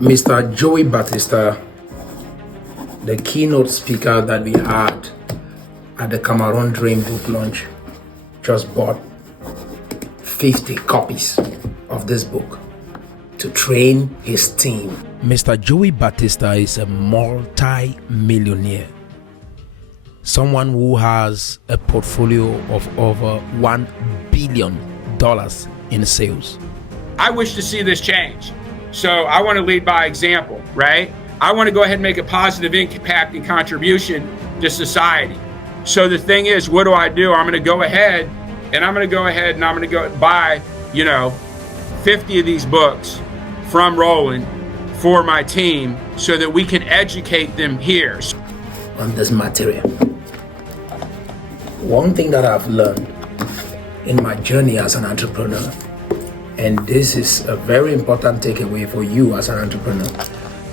Mr. Joey Batista, the keynote speaker that we had at the Cameroon Dream book launch, just bought 50 copies of this book to train his team. Mr. Joey Batista is a multi-millionaire, someone who has a portfolio of over $1 billion in sales. I wish to see this change. So I want to lead by example, right? I want to go ahead and make a positive impact and contribution to society. So the thing is, what do? I'm going to go ahead and I'm going to go buy, 50 of these books from Roland for my team so that we can educate them here on this material. One thing that I've learned in my journey as an entrepreneur, and this is a very important takeaway for you as an entrepreneur,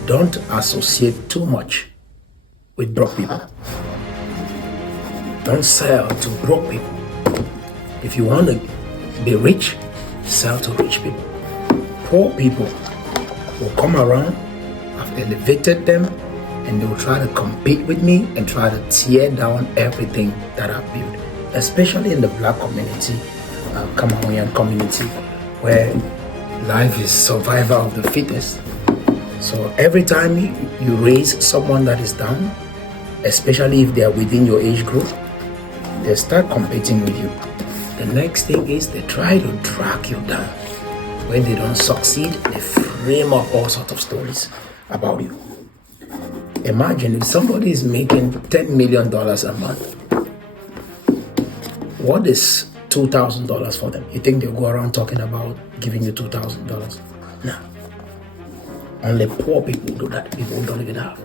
don't associate too much with broke people. Don't sell to broke people. If you want to be rich, sell to rich people. Poor people will come around, I've elevated them, and they will try to compete with me and try to tear down everything that I've built, especially in the black community, Cameroonian community, where life is survival of the fittest. So every time you raise someone that is down, especially if they are within your age group, they start competing with you. The next thing is they try to drag you down. When they don't succeed, they frame up all sorts of stories about you. Imagine if somebody is making $10 million a month. What is $2,000 for them? You think they'll go around talking about giving you $2,000? No. Only poor people do that. People don't even have.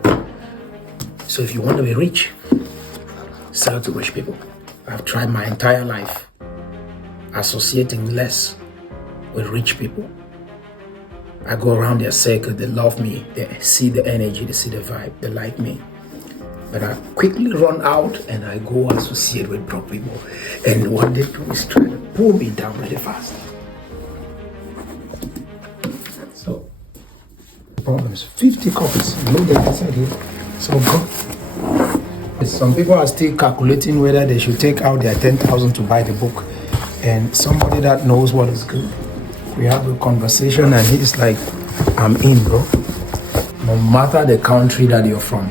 So if you want to be rich, sell to rich people. I've tried my entire life associating less with rich people. I go around their circle, they love me, they see the energy, they see the vibe, they like me. But I quickly run out and I go associate with broke people. And what they do is try to pull me down really fast. So, problems, 50 copies, loaded inside here. So go. Some people are still calculating whether they should take out their 10,000 to buy the book. And somebody that knows what is good, we have a conversation and he's like, I'm in, bro. No matter the country that you're from,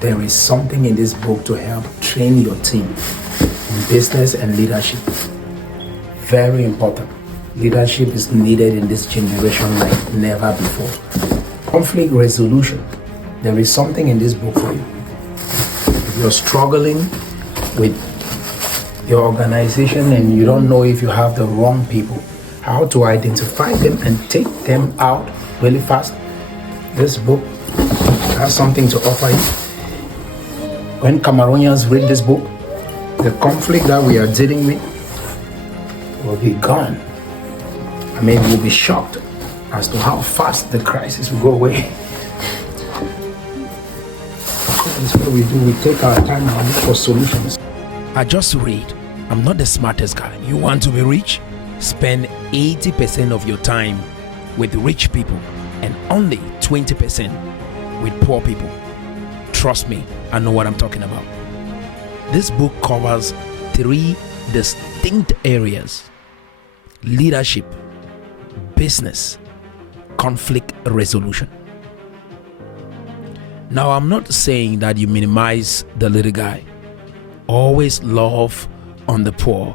there is something in this book to help train your team in business and leadership. Very important. Leadership is needed in this generation like never before. Conflict resolution. There is something in this book for you. If you're struggling with your organization and you don't know if you have the wrong people, how to identify them and take them out really fast, this book has something to offer you. When Cameroonians read this book, the conflict that we are dealing with will be gone. I mean, we'll be shocked as to how fast the crisis will go away. That's what we do. We take our time and look for solutions. I just read. I'm not the smartest guy. You want to be rich? Spend 80% of your time with rich people and only 20% with poor people. Trust me, I know what I'm talking about. This book covers 3 distinct areas: leadership, business, conflict resolution. Now, I'm not saying that you minimize the little guy. Always love on the poor.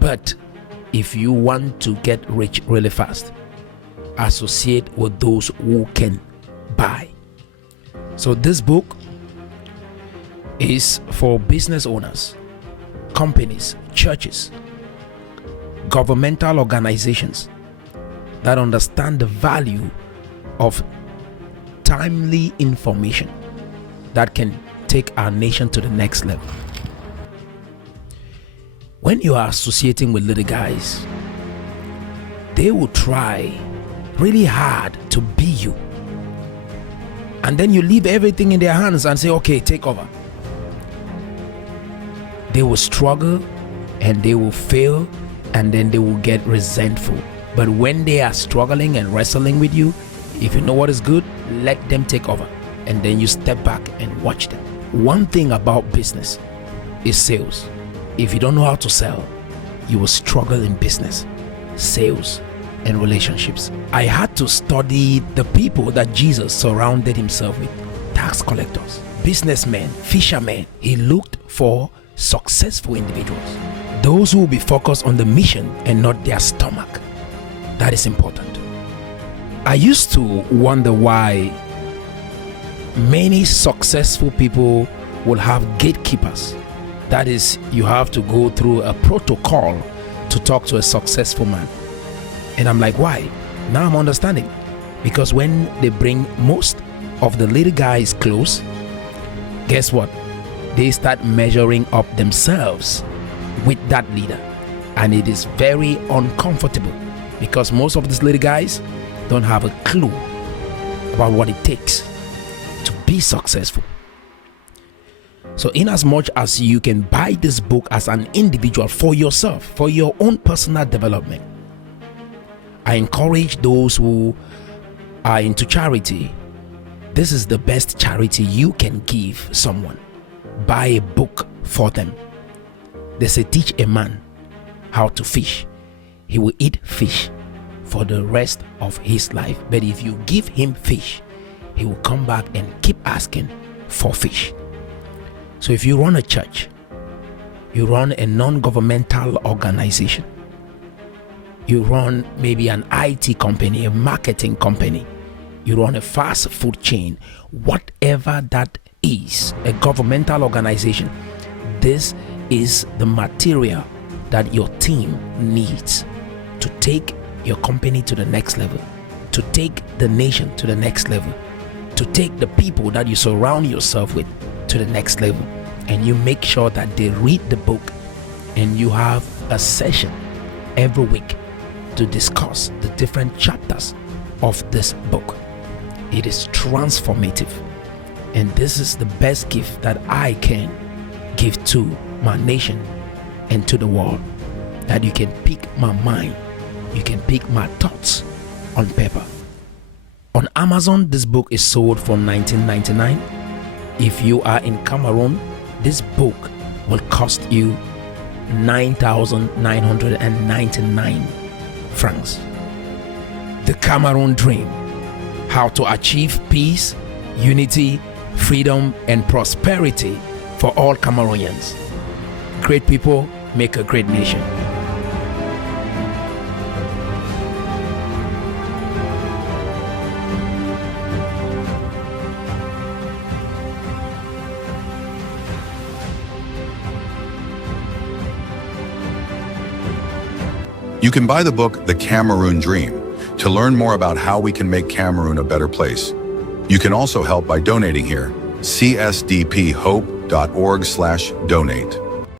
But if you want to get rich really fast, associate with those who can buy. So this book is for business owners, companies, churches, governmental organizations that understand the value of timely information that can take our nation to the next level. When you are associating with little guys, they will try really hard to be you. And then you leave everything in their hands and say, okay, take over. They will struggle and they will fail, and then they will get resentful But when they are struggling and wrestling with you, if you know what is good, let them take over. And then you step back and watch them. One thing about business is sales. If you don't know how to sell, you will struggle in business, sales, and relationships. I had to study the people that Jesus surrounded himself with. Tax collectors, businessmen, fishermen. He looked for successful individuals. Those who will be focused on the mission and not their stomach. That is important. I used to wonder why many successful people will have gatekeepers. That is, you have to go through a protocol to talk to a successful man. And I'm like, why? Now I'm understanding. Because when they bring most of the little guys close, guess what? They start measuring up themselves with that leader. And it is very uncomfortable because most of these little guys don't have a clue about what it takes to be successful. So in as much as you can buy this book as an individual for yourself, for your own personal development, I encourage those who are into charity. This is the best charity you can give someone. Buy a book for them. They say, teach a man how to fish. He will eat fish for the rest of his life. But if you give him fish, he will come back and keep asking for fish. So if you run a church, you run a non-governmental organization, you run maybe an IT company, a marketing company, you run a fast food chain, whatever that is, a governmental organization, this is the material that your team needs to take your company to the next level, to take the nation to the next level, to take the people that you surround yourself with to the next level. And you make sure that they read the book, and you have a session every week to discuss the different chapters of this book. It is transformative, and this is the best gift that I can give to my nation and to the world, that you can pick my mind, you can pick my thoughts on paper. On Amazon, this book is sold for $19.99. If you are in Cameroon, this book will cost you 9,999 francs. The Cameroon Dream: how to achieve peace, unity, freedom, and prosperity for all Cameroonians. Great people make a great nation. You can buy the book, The Cameroon Dream, to learn more about how we can make Cameroon a better place. You can also help by donating here, csdphope.org/donate.